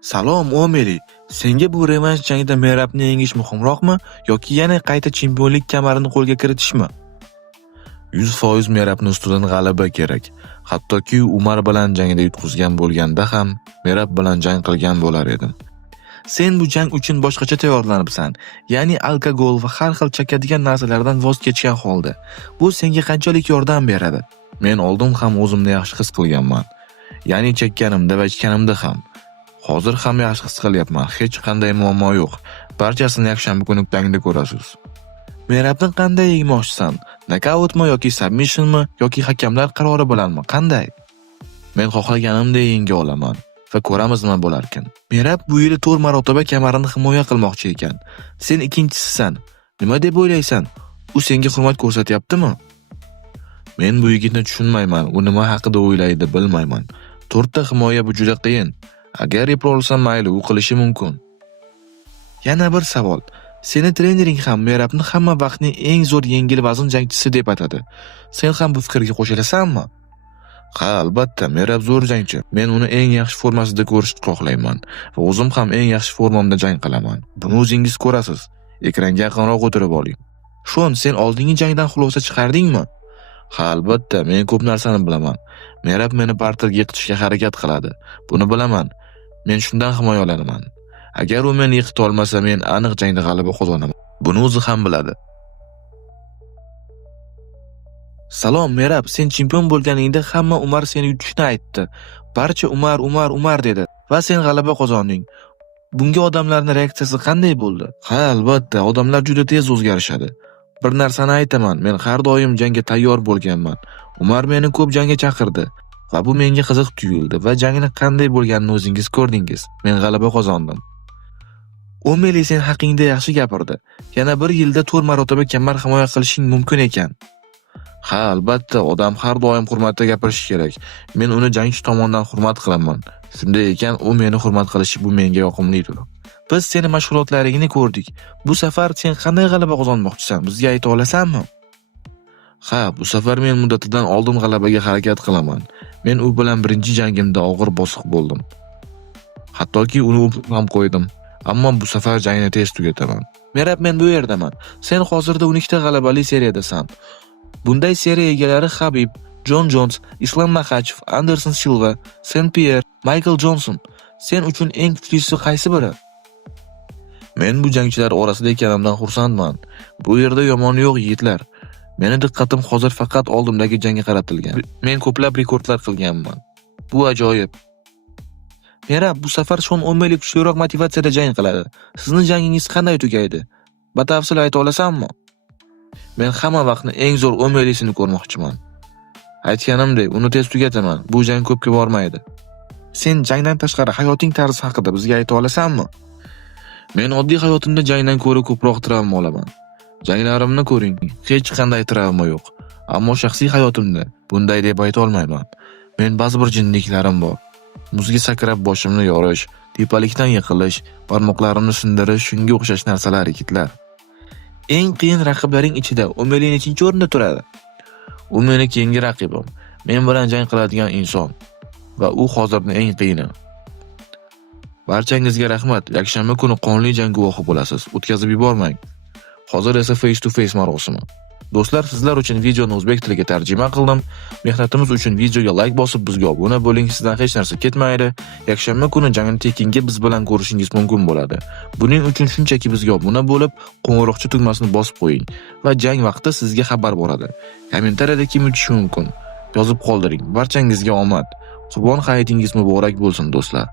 Salom O'Meli, senga bu revansh jangida Merabni yengish muhimroqmi yoki yana qayta chempionlik kamarini qo'lga kiritishmi? 100% Merabni ustidan g'alaba kerak. Hattoki Umar bilan jangida yutqizgan bo'lganda ham Merab bilan jang qilgan bo'lar edim. Sen bu jang uchun boshqacha tayyorlanibsan, ya'ni alkogol va har xil chakadigan narsalardan voz kechgan holda. Bu senga qanchalik yordam beradi? Men oldin ham o'zimni yaxshi his qilganman. Ya'ni chekkanimda va ichganimda ham. Hozir ham yaxshi his qilyapman. Hech qanday muammo yo'q. Barchasini yakshanba kuni tangda ko'rasiz. Merabni qanday yengmoqchisan? Nokautmi yoki submissionmi yoki hakamlar qarori bilanmi? Qanday? Men xohlaganimdek yenga olaman va ko'ramiz nima bo'lar ekan. Merab bu yili 4 marotaba kamarini himoya qilmoqchi ekan. Sen ikkinchisisan. Nima deb o'ylaysan? U senga hurmat ko'rsatyaptimi? Men bu yigitni tushunmayman. U nima haqida o'ylaydi bilmayman. 4 ta himoya bu juda qiyin. Agar eplolsa mayli, u qilishi mumkin. Yana bir savol. Seni trenering ham Merabni hamma vaqtning eng zo'r yengil vazn jangchisi deb atadi. Sen ham bu fikrga qo'shilasanmi? Ha, albatta, Merab zo'r jangchi. Men uni eng yaxshi formasida ko'rishni xohlayman va o'zim ham eng yaxshi formamda jang qilaman. Buni o'zingiz ko'rasiz. Ekranga yaqinroq o'tirib oling. Shon, sen oldingi jangdan xulosa chiqardingmi? Ha, albatta, men ko'p narsani bilaman. Merab meni parterga yiqitishga harakat qiladi. Buni bilaman. Men shundan himoyalanaman. Agar u meni yiqita olmasa, men aniq jangda g'alaba qozonaman. Buni o'zi ham biladi. Salom Merab, sen chempion bo'lganingda hamma Umar seni yutishni aytdi. Barcha Umar dedi va sen g'alaba qozonding. Bunga odamlarning reaksiyasi qanday bo'ldi? Ha, albatta, odamlar juda tez o'zgarishadi. Bir narsani aytaman, men har doim jangga tayyor bo'lganman. Umar meni ko'p jangga chaqirdi va bu menga qiziq tuyuldi va jangning qanday bo'lganini o'zingiz ko'rdingiz. Men g'alaba qozondim. O'Meli sen haqingda yaxshi gapirdi. Yana bir yilda 4 marotaba kamar himoya qilishing mumkin ekan. Ha, albatta, odam har doim hurmatda gapirishi kerak. Men uni jangchi tomonidan hurmat qilaman. Shunday ekan, u meni hurmat qilishi bu menga yoqimlidir. Biz seni mashg'ulotlaringni ko'rdik. Bu safar sen qanday g'alaba qozonmoqchisan? Bizga ayta olasanmi? Ha, bu safar men muddatidan oldin g'alabaga harakat qilaman. Men u bilan birinchi jangimda og'ir bosiq bo'ldim. Hattoki uni ham qo'ydim. Ammo bu safar jangni tez tugataman. Merab, men bu yerdaman. Sen hozirda 12 ta g'alabali seriyadasan. Bunday seriya egalari Habib, Jon Jones, Islam Makhachev, Anderson Silva, St. Pierre, Michael Johnson. Sen uchun eng kuchlisi qaysi biri? Men bu jangchilar orasida ekanimdan xursandman. Bu yerda yomoni yo'q yigitlar. Meni diqqatim hozir faqat oldimdagi jangga qaratilgan. Men ko'plab rekordlar qilganman. Bu ajoyib. Merab, bu safar Shon O'Meli kuchliroq motivatsiyada jang qiladi. Sizning jangingiz qanday tugaydi? Batafsil ayta olasanmi? Men hamma vaqtni eng zo'r O'Melisini ko'rmoqchiman. Aytganimdek, uni tez tugataman. Bu jang ko'pga bormaydi. Sen jangdan tashqari hayoting tarzi haqida bizga ayta olasanmi? Men oddiy hayotimda jangdan ko'ra ko'proq travma olaman. Janglarimni ko'ring, hech qanday travma yo'q. Ammo shaxsiy hayotimda bunday deb ayta olmayman. Men ba'zi bir jinniklarim bor. Muzga sakrab boshimni yorish, tepalikdan yiqilish, barmoqlarimni sindirish, shunga o'xshash narsalar yigitlar. Eng qiyin raqiblaring ichida O'Meli nechinchi o'rinda turadi? U meni keyingi raqibim. Men bilan jang qiladigan inson va u hozirning eng qiyini. Barchangizga rahmat. Yakshanba kuni qonli jang guvohi bo'lasiz. O'tkazib yubormang. Hozir esa face to face marosimi. Do'stlar, sizlar uchun videoni o'zbek tiliga tarjima qildim. Mehnatimiz uchun videoga like bosib, bizga obuna bo'ling. Sizdan hech narsa ketmaydi. Yakshanba kuni jangni tekinga biz bilan ko'rishingiz mumkin bo'ladi. Buning uchun shunchaki bizga obuna bo'lib, qo'ng'iroqcha tugmasini bosib qo'ying va jang vaqti sizga xabar boradi. Kommentariyada kim yutishi mumkin? Yozib qoldiring. Barchangizga omad. Qurbon hayitingiz muborak bo'lsin, do'stlar.